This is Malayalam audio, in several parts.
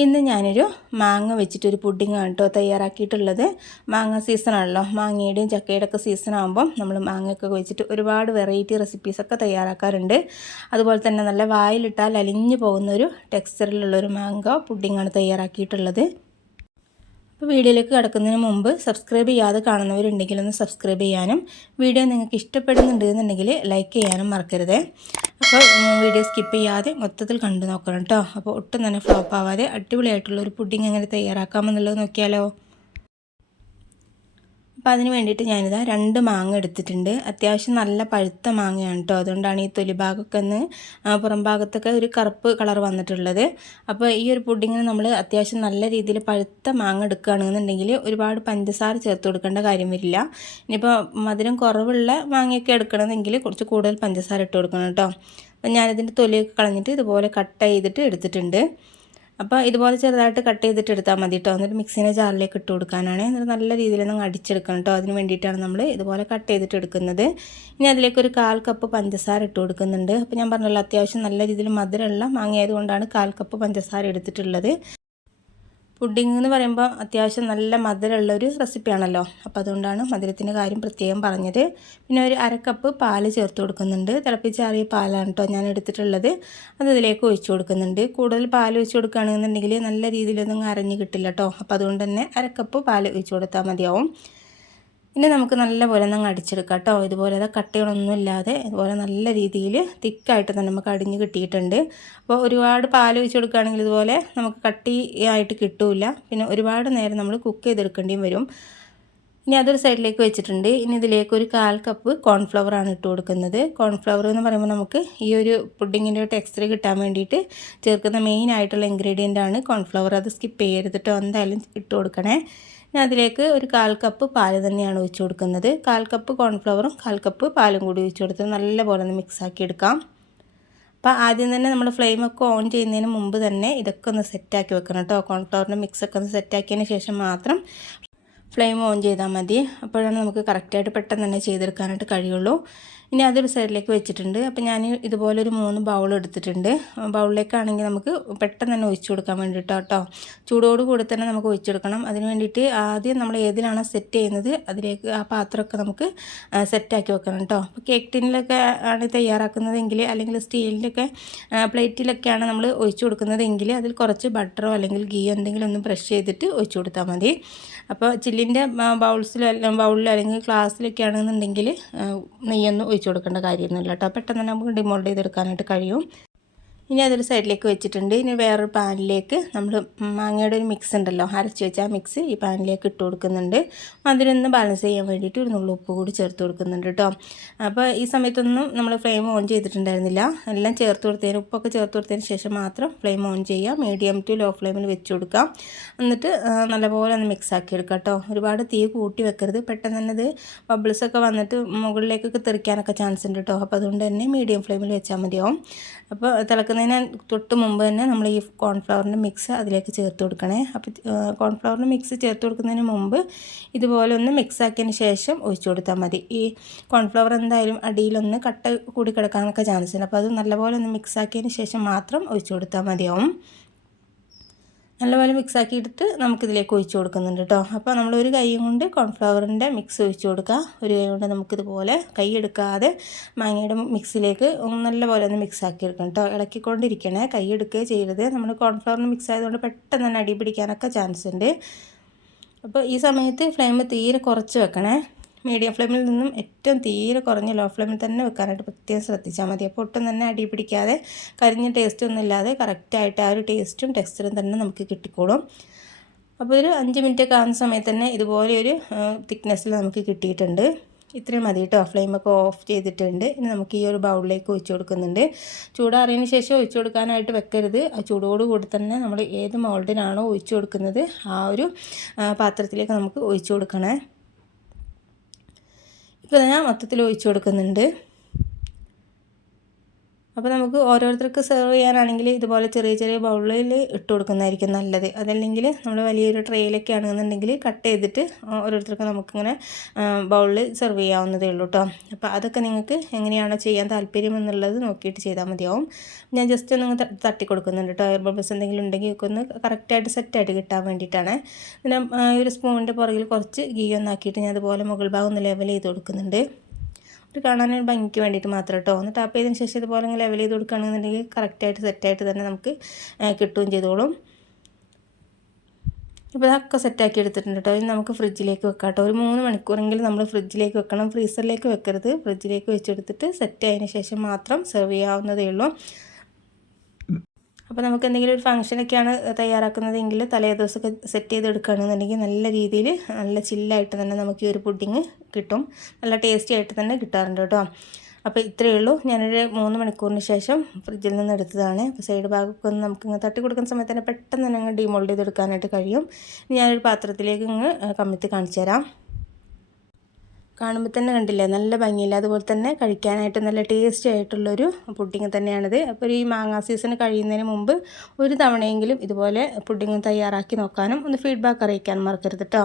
ഇന്ന് ഞാനൊരു മാങ്ങ വെച്ചിട്ടൊരു പുഡിങ്ങാണ് കേട്ടോ തയ്യാറാക്കിയിട്ടുള്ളത്. മാങ്ങ സീസണാണല്ലോ, മാങ്ങയുടെയും ചക്കയുടെ ഒക്കെ സീസണാകുമ്പം നമ്മൾ മാങ്ങയൊക്കെ വെച്ചിട്ട് ഒരുപാട് വെറൈറ്റി റെസിപ്പീസൊക്കെ തയ്യാറാക്കാറുണ്ട്. അതുപോലെ തന്നെ നല്ല വായിലിട്ടാൽ അലിഞ്ഞു പോകുന്നൊരു ടെക്സ്ചറിലുള്ളൊരു മാങ്ങ പുഡിങ്ങാണ് തയ്യാറാക്കിയിട്ടുള്ളത്. അപ്പോൾ വീഡിയോയിലേക്ക് കടക്കുന്നതിന് മുമ്പ് സബ്സ്ക്രൈബ് ചെയ്യാതെ കാണുന്നവരുണ്ടെങ്കിൽ ഒന്ന് സബ്സ്ക്രൈബ് ചെയ്യാനും വീഡിയോ നിങ്ങൾക്ക് ഇഷ്ടപ്പെടുന്നുണ്ടെന്നുണ്ടെങ്കിൽ ലൈക്ക് ചെയ്യാനും മറക്കരുത്. അപ്പോൾ വീഡിയോ സ്കിപ്പ് ചെയ്യാതെ മൊത്തത്തിൽ കണ്ടു നോക്കണം കേട്ടോ. അപ്പോൾ ഒട്ടും തന്നെ ഫ്ലോപ്പ് ആവാതെ അടിപൊളിയായിട്ടുള്ളൊരു പുഡിങ് എങ്ങനെ തയ്യാറാക്കാമെന്നുള്ളത് നോക്കിയാലോ. അപ്പോൾ അതിന് വേണ്ടിയിട്ട് ഞാനിതാ 2 മാങ്ങ എടുത്തിട്ടുണ്ട്. അത്യാവശ്യം നല്ല പഴുത്ത മാങ്ങയാണ് കേട്ടോ. അതുകൊണ്ടാണ് ഈ തൊലി ഭാഗമൊക്കെ ഒന്ന് പുറം ഭാഗത്തൊക്കെ ഒരു കറുപ്പ് കളർ വന്നിട്ടുള്ളത്. അപ്പോൾ ഈ ഒരു പുഡിങ്ങിന് നമ്മൾ അത്യാവശ്യം നല്ല രീതിയിൽ പഴുത്ത മാങ്ങ എടുക്കുകയാണെന്നുണ്ടെങ്കിൽ ഒരുപാട് പഞ്ചസാര ചേർത്ത് കൊടുക്കേണ്ട കാര്യം വരില്ല. ഇനിയിപ്പോൾ മധുരം കുറവുള്ള മാങ്ങയൊക്കെ എടുക്കണമെങ്കിൽ കുറച്ച് കൂടുതൽ പഞ്ചസാര ഇട്ട് കൊടുക്കണം കേട്ടോ. അപ്പോൾ ഞാനിതിൻ്റെ തൊലിയൊക്കെ കളഞ്ഞിട്ട് ഇതുപോലെ കട്ട് ചെയ്തിട്ട് എടുത്തിട്ടുണ്ട്. അപ്പോൾ ഇതുപോലെ ചെറുതായിട്ട് കട്ട് ചെയ്തിട്ട് എടുത്താൽ മതി കേട്ടോ. എന്നിട്ട് മിക്സിൻ്റെ ജാറിലേക്ക് ഇട്ട് കൊടുക്കാനാണ്. എന്നിട്ട് നല്ല രീതിയിലൊന്നും അടിച്ചെടുക്കണം കേട്ടോ. അതിന് വേണ്ടിയിട്ടാണ് നമ്മൾ ഇതുപോലെ കട്ട് ചെയ്തിട്ട് എടുക്കുന്നത്. ഇനി അതിലേക്ക് ഒരു 1/4 കപ്പ് പഞ്ചസാര ഇട്ട് കൊടുക്കുന്നുണ്ട്. അപ്പോൾ ഞാൻ പറഞ്ഞല്ലോ അത്യാവശ്യം നല്ല രീതിയിൽ മധുരമുള്ള മാങ്ങ ആയതുകൊണ്ടാണ് 1/4 കപ്പ് പഞ്ചസാര എടുത്തിട്ടുള്ളത്. പുഡിംഗ് എന്ന് പറയുമ്പോൾ അത്യാവശ്യം നല്ല മധുരമുള്ളൊരു റെസിപ്പിയാണല്ലോ. അപ്പോൾ അതുകൊണ്ടാണ് മധുരത്തിൻ്റെ കാര്യം പ്രത്യേകം പറഞ്ഞത്. പിന്നെ ഒരു 1/2 കപ്പ് പാല് ചേർത്ത് കൊടുക്കുന്നുണ്ട്. തിളപ്പിച്ചാറിയ പാലാണ് കേട്ടോ ഞാൻ എടുത്തിട്ടുള്ളത്. അത് ഇതിലേക്ക് ഒഴിച്ചു കൊടുക്കുന്നുണ്ട്. കൂടുതൽ പാൽ ഒഴിച്ച് കൊടുക്കുകയാണെന്നുണ്ടെങ്കിൽ നല്ല രീതിയിലൊന്നും അരഞ്ഞ് കിട്ടില്ല കേട്ടോ. അപ്പോൾ അതുകൊണ്ട് തന്നെ 1/2 കപ്പ് പാൽ ഒഴിച്ച് കൊടുത്താൽ മതിയാവും. ഇനി നമുക്ക് നല്ലപോലെ ഒന്ന് അടിച്ചെടുക്കാം കേട്ടോ. ഇതുപോലെ കട്ടകളൊന്നും ഇല്ലാതെ ഇതുപോലെ നല്ല രീതിയിൽ തിക്കായിട്ട് തന്നെ നമുക്ക് അടിഞ്ഞ് കിട്ടിയിട്ടുണ്ട്. അപ്പോൾ ഒരുപാട് പാൽ ഒഴിച്ച് കൊടുക്കുകയാണെങ്കിൽ ഇതുപോലെ നമുക്ക് കട്ടിയായിട്ട് കിട്ടില്ല. പിന്നെ ഒരുപാട് നേരം നമ്മൾ കുക്ക് ചെയ്തെടുക്കേണ്ടിയും വരും. ഇനി അതൊരു സൈഡിലേക്ക് വെച്ചിട്ടുണ്ട്. ഇനി ഇതിലേക്ക് ഒരു 1/4 കപ്പ് കോൺഫ്ലവറാണ് ഇട്ട് കൊടുക്കുന്നത്. കോൺഫ്ലവർ എന്ന് പറയുമ്പോൾ നമുക്ക് ഈ ഒരു പുഡിങ്ങിൻ്റെ ടെക്സ്ചർ കിട്ടാൻ വേണ്ടിയിട്ട് ചേർക്കുന്ന മെയിൻ ആയിട്ടുള്ള ഇൻഗ്രീഡിയൻ്റ് ആണ് കോൺഫ്ലവർ. അത് സ്കിപ്പ് ചെയ്യരുത് കേട്ടോ, എന്തായാലും ഇട്ട് കൊടുക്കണേ. ഞാൻ അതിലേക്ക് ഒരു 1/4 കപ്പ് പാല് തന്നെയാണ് ഒഴിച്ച് കൊടുക്കുന്നത്. 1/4 കപ്പ് കോൺഫ്ലവറും 1/4 കപ്പ് പാലും കൂടി ഒഴിച്ച് കൊടുത്ത് നല്ലപോലെ ഒന്ന് മിക്സാക്കി എടുക്കാം. അപ്പോൾ ആദ്യം തന്നെ നമ്മൾ ഫ്ലെയിമൊക്കെ ഓൺ ചെയ്യുന്നതിന് മുമ്പ് തന്നെ ഇതൊക്കെ ഒന്ന് സെറ്റാക്കി വെക്കണം കേട്ടോ. കോൺഫ്ലവറിൻ്റെ മിക്സൊക്കെ ഒന്ന് സെറ്റാക്കിയതിന് ശേഷം മാത്രം ഫ്ലെയിം ഓൺ ചെയ്താൽ മതി. അപ്പോഴാണ് നമുക്ക് കറക്റ്റായിട്ട് പെട്ടെന്ന് തന്നെ ചെയ്തെടുക്കാനായിട്ട് കഴിയുള്ളൂ. ഇനി അതൊരു സൈഡിലേക്ക് വെച്ചിട്ടുണ്ട്. അപ്പോൾ ഞാൻ ഇതുപോലൊരു 3 ബൗൾ എടുത്തിട്ടുണ്ട്. ബൗളിലേക്കാണെങ്കിൽ നമുക്ക് പെട്ടെന്ന് തന്നെ ഒഴിച്ചു കൊടുക്കാൻ വേണ്ടിയിട്ടോ കേട്ടോ. ചൂടോട് കൂടി തന്നെ നമുക്ക് ഒഴിച്ചു കൊടുക്കണം. അതിന് വേണ്ടിയിട്ട് ആദ്യം നമ്മൾ ഏതിലാണോ സെറ്റ് ചെയ്യുന്നത് അതിലേക്ക് ആ പാത്രമൊക്കെ നമുക്ക് സെറ്റാക്കി വെക്കണം കേട്ടോ. അപ്പോൾ കേക്ക് ടിന്നിലൊക്കെ ആണ് തയ്യാറാക്കുന്നതെങ്കിൽ അല്ലെങ്കിൽ സ്റ്റീലിൻ്റെയൊക്കെ പ്ലേറ്റിലൊക്കെയാണ് നമ്മൾ ഒഴിച്ചു കൊടുക്കുന്നതെങ്കിൽ അതിൽ കുറച്ച് ബട്ടറോ അല്ലെങ്കിൽ ഗീയോ എന്തെങ്കിലും ഒന്ന് ബ്രഷ് ചെയ്തിട്ട് ഒഴിച്ചു കൊടുത്താൽ മതി. അപ്പോൾ ചില്ലിൻ്റെ ബൗളിലോ അല്ലെങ്കിൽ ഗ്ലാസ്സിലൊക്കെ ആണെന്നുണ്ടെങ്കിൽ നെയ്യൊന്നും ഒഴിച്ചു കൊടുക്കേണ്ട കാര്യമൊന്നുമില്ല കേട്ടോ. പെട്ടെന്ന് തന്നെ നമുക്ക് ഡിമോൾഡ് ചെയ്തെടുക്കാനായിട്ട് കഴിയും. ഇനി അതൊരു സൈഡിലേക്ക് വെച്ചിട്ടുണ്ട്. ഇനി വേറൊരു പാനിലേക്ക് നമ്മൾ മാങ്ങയുടെ ഒരു മിക്സ് ഉണ്ടല്ലോ, അരച്ച് വെച്ച ആ മിക്സ് ഈ പാനിലേക്ക് ഇട്ട് കൊടുക്കുന്നുണ്ട്. അതിനൊന്ന് ബാലൻസ് ചെയ്യാൻ വേണ്ടിയിട്ട് ഒരു നുള്ളു ഉപ്പ് കൂടി ചേർത്ത് കൊടുക്കുന്നുണ്ട് കേട്ടോ. അപ്പോൾ ഈ സമയത്തൊന്നും നമ്മൾ ഫ്ലെയിം ഓൺ ചെയ്തിട്ടുണ്ടായിരുന്നില്ല. എല്ലാം ചേർത്ത് കൊടുത്തതിന് ഉപ്പൊക്കെ ചേർത്ത് കൊടുത്തതിന് ശേഷം മാത്രം ഫ്ലെയിം ഓൺ ചെയ്യുക. മീഡിയം ടു ലോ ഫ്ലെയിമിൽ വെച്ച് കൊടുക്കാം. എന്നിട്ട് നല്ലപോലെ ഒന്ന് മിക്സ് ആക്കി എടുക്കാം കേട്ടോ. ഒരുപാട് തീ കൂട്ടി വെക്കരുത്. പെട്ടെന്ന് തന്നെ ഇത് ബബിൾസൊക്കെ വന്നിട്ട് മുകളിലേക്കൊക്കെ തെറിക്കാനൊക്കെ ചാൻസ് ഉണ്ട് കേട്ടോ. അപ്പോൾ അതുകൊണ്ട് തന്നെ മീഡിയം ഫ്ലെയിമിൽ വെച്ചാൽ മതിയാവും. അപ്പോൾ തിളക്കുന്നതിന് തൊട്ട് മുമ്പ് തന്നെ നമ്മൾ ഈ കോൺഫ്ലവറിൻ്റെ മിക്സ് അതിലേക്ക് ചേർത്ത് കൊടുക്കണേ. അപ്പോൾ കോൺഫ്ലവറിൻ്റെ മിക്സ് ചേർത്ത് കൊടുക്കുന്നതിന് മുമ്പ് ഇതുപോലെ ഒന്ന് മിക്സ് ആക്കിയതിന് ശേഷം ഒഴിച്ചു കൊടുത്താൽ മതി. ഈ കോൺഫ്ലവർ എന്തായാലും അടിയിലൊന്ന് കട്ട കൂടി കിടക്കാനൊക്കെ ചാൻസ് ഉണ്ട്. അപ്പോൾ അത് നല്ലപോലെ ഒന്ന് മിക്സ് ആക്കിയതിന് ശേഷം മാത്രം ഒഴിച്ചു കൊടുത്താൽ മതിയാവും. നല്ലപോലെ മിക്സാക്കി എടുത്ത് നമുക്കിതിലേക്ക് ഒഴിച്ചു കൊടുക്കുന്നുണ്ട് കേട്ടോ. അപ്പോൾ നമ്മൾ ഒരു കൈ കൊണ്ട് കോൺഫ്ലവറിൻ്റെ മിക്സ് ഒഴിച്ചു കൊടുക്കുക. ഒരു കൈ കൊണ്ട് നമുക്കിതുപോലെ കൈ എടുക്കാതെ മാങ്ങയുടെ മിക്സിലേക്ക് നല്ലപോലെ ഒന്ന് മിക്സാക്കി എടുക്കണം കേട്ടോ. ഇളക്കിക്കൊണ്ടിരിക്കണേ, കൈ എടുക്കുകയോ ചെയ്യരുത്. നമ്മൾ കോൺഫ്ലവറിന് മിക്സ് ആയതുകൊണ്ട് പെട്ടെന്ന് തന്നെ അടി പിടിക്കാനൊക്കെ ചാൻസ് ഉണ്ട്. അപ്പോൾ ഈ സമയത്ത് ഫ്ലെയിം തീരെ കുറച്ച് വെക്കണേ. മീഡിയം ഫ്ലെയിമിൽ നിന്നും ഏറ്റവും തീരെ കുറഞ്ഞ ലോ ഫ്ലെയിമിൽ തന്നെ വെക്കാനായിട്ട് പ്രത്യേകം ശ്രദ്ധിച്ചാൽ മതി. അപ്പോൾ ഒട്ടും തന്നെ അടി പിടിക്കാതെ കരിഞ്ഞ ടേസ്റ്റൊന്നും ഇല്ലാതെ കറക്റ്റായിട്ട് ആ ഒരു ടേസ്റ്റും ടെക്സ്ചറും തന്നെ നമുക്ക് കിട്ടിക്കോളും. അപ്പോൾ ഒരു 5 മിനിറ്റൊക്കെ ആകുന്ന സമയത്ത് തന്നെ ഇതുപോലെ ഒരു തിക്നെസ്സിൽ നമുക്ക് കിട്ടിയിട്ടുണ്ട്. ഇത്രയും മതി കേട്ടോ. ഫ്ലെയിമൊക്കെ ഓഫ് ചെയ്തിട്ടുണ്ട്. ഇനി നമുക്ക് ഈ ഒരു ബൗളിലേക്ക് ഒഴിച്ചു കൊടുക്കുന്നുണ്ട്. ചൂടാറിയതിന് ശേഷം ഒഴിച്ചു കൊടുക്കാനായിട്ട് വെക്കരുത്. ആ ചൂടോട് കൂടി തന്നെ നമ്മൾ ഏത് മോൾഡിനാണോ ഒഴിച്ചു കൊടുക്കുന്നത് ആ ഒരു പാത്രത്തിലേക്ക് നമുക്ക് ഒഴിച്ചു കൊടുക്കണേ. ഇപ്പോൾ ഞാൻ മൊത്തത്തിൽ ഒഴിച്ചു കൊടുക്കുന്നുണ്ട്. അപ്പോൾ നമുക്ക് ഓരോരുത്തർക്ക് സെർവ് ചെയ്യാനാണെങ്കിൽ ഇതുപോലെ ചെറിയ ചെറിയ ബൗളിൽ ഇട്ട് കൊടുക്കുന്നതായിരിക്കും നല്ലത്. അതല്ലെങ്കിൽ നമ്മൾ വലിയൊരു ട്രെയിലൊക്കെ ആണെന്നുണ്ടെങ്കിൽ കട്ട് ചെയ്തിട്ട് ഓരോരുത്തർക്ക് നമുക്കിങ്ങനെ ബൗളിൽ സെർവ് ചെയ്യാവുന്നതേ ഉള്ളൂ കേട്ടോ. അപ്പോൾ അതൊക്കെ നിങ്ങൾക്ക് എങ്ങനെയാണോ ചെയ്യാൻ താല്പര്യം എന്നുള്ളത് നോക്കിയിട്ട് ചെയ്താൽ മതിയാവും. ഞാൻ ജസ്റ്റ് ഒന്ന് തട്ടി കൊടുക്കുന്നുണ്ട് കേട്ടോ. എയർ ബബിൾസ് എന്തെങ്കിലും ഉണ്ടെങ്കിൽ ഒക്കെ ഒന്ന് കറക്റ്റായിട്ട് സെറ്റായിട്ട് കിട്ടാൻ വേണ്ടിയിട്ടാണ്. പിന്നെ ഒരു സ്പൂണിൻ്റെ പുറകിൽ കുറച്ച് ഗീ ഒന്നാക്കിയിട്ട് ഞാൻ അതുപോലെ മുകൾ ഭാഗം ഒന്ന് ലെവൽ ചെയ്ത് കൊടുക്കുന്നുണ്ട്. ഒരു കാണാനൊരു ഭംഗിക്ക് വേണ്ടിയിട്ട് മാത്രം കേട്ടോ. ഒന്ന് ടാപ്പ് ചെയ്തതിന് ശേഷം ഇതുപോലെ ഇങ്ങനെ ലെവൽ ചെയ്ത് കൊടുക്കുകയാണെന്നുണ്ടെങ്കിൽ കറക്റ്റായിട്ട് സെറ്റായിട്ട് തന്നെ നമുക്ക് കിട്ടുകയും ചെയ്തോളും. ഇപ്പോൾ ഇതൊക്കെ സെറ്റാക്കി എടുത്തിട്ടുണ്ട് കേട്ടോ. ഇനി നമുക്ക് ഫ്രിഡ്ജിലേക്ക് വെക്കാം കേട്ടോ. ഒരു 3 മണിക്കൂറെങ്കിലും നമ്മൾ ഫ്രിഡ്ജിലേക്ക് വെക്കണം. ഫ്രീസറിലേക്ക് വെക്കരുത്. ഫ്രിഡ്ജിലേക്ക് വെച്ചെടുത്തിട്ട് സെറ്റ് ആയതിന് ശേഷം മാത്രം സെർവ് ചെയ്യാവുന്നതേ ഉള്ളൂ. അപ്പോൾ നമുക്ക് എന്തെങ്കിലും ഒരു ഫംഗ്ഷനൊക്കെയാണ് തയ്യാറാക്കുന്നതെങ്കിൽ തലേ ദിവസമൊക്കെ സെറ്റ് ചെയ്തെടുക്കുകയാണെന്നുണ്ടെങ്കിൽ നല്ല രീതിയിൽ നല്ല ചില്ലായിട്ട് തന്നെ നമുക്ക് ഈ ഒരു പുഡിങ് കിട്ടും. നല്ല ടേസ്റ്റി ആയിട്ട് തന്നെ കിട്ടാറുണ്ട് കേട്ടോ. അപ്പോൾ ഇത്രയേ ഉള്ളൂ. ഞാനൊരു 3 മണിക്കൂറിന് ശേഷം ഫ്രിഡ്ജിൽ നിന്ന് എടുത്തതാണ്. അപ്പോൾ സൈഡ് ഭാഗമൊക്കെ ഒന്ന് നമുക്കിങ്ങനെ തട്ടി കൊടുക്കുന്ന സമയത്ത് തന്നെ പെട്ടെന്ന് തന്നെ അങ്ങ് ഡിമോൾഡ് ചെയ്തെടുക്കാനായിട്ട് കഴിയും. ഞാനൊരു പാത്രത്തിലേക്ക് ഇങ്ങ് കമ്മിത്തി കാണിച്ചു തരാം. കാണുമ്പോൾ തന്നെ കണ്ടില്ലേ നല്ല ഭംഗിയില്ല. അതുപോലെ തന്നെ കഴിക്കാനായിട്ട് നല്ല ടേസ്റ്റി ആയിട്ടുള്ളൊരു പുഡിങ് തന്നെയാണിത്. അപ്പോൾ ഈ മാങ്ങാ സീസൺ കഴിയുന്നതിന് മുമ്പ് ഒരു തവണയെങ്കിലും ഇതുപോലെ പുഡിങ് തയ്യാറാക്കി നോക്കാനും ഒന്ന് ഫീഡ്ബാക്ക് അറിയിക്കാനും മറക്കരുത് കേട്ടോ.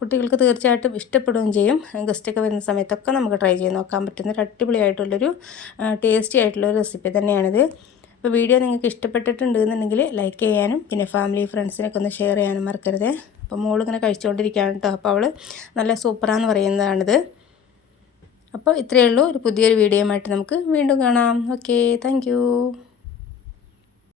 കുട്ടികൾക്ക് തീർച്ചയായിട്ടും ഇഷ്ടപ്പെടുകയും ചെയ്യും. ഗസ്റ്റൊക്കെ വരുന്ന സമയത്തൊക്കെ നമുക്ക് ട്രൈ ചെയ്ത് നോക്കാൻ പറ്റുന്ന ഒരു അടിപൊളിയായിട്ടുള്ളൊരു ടേസ്റ്റി ആയിട്ടുള്ളൊരു റെസിപ്പി തന്നെയാണിത്. അപ്പോൾ വീഡിയോ നിങ്ങൾക്ക് ഇഷ്ടപ്പെട്ടിട്ടുണ്ടെന്നുണ്ടെങ്കിൽ ലൈക്ക് ചെയ്യാനും പിന്നെ ഫാമിലി ഫ്രണ്ട്സിനൊക്കെ ഒന്ന് ഷെയർ ചെയ്യാനും മറക്കരുത്. അപ്പോൾ മോളിങ്ങനെ കഴിച്ചുകൊണ്ടിരിക്കുകയാണ് കേട്ടോ. അപ്പോൾ അവൾ നല്ല സൂപ്പറാന്ന് പറയുന്നതാണിത്. അപ്പോൾ ഇത്രയേ ഉള്ളൂ. ഒരു പുതിയൊരു വീഡിയോയുമായിട്ട് നമുക്ക് വീണ്ടും കാണാം. Okay, thank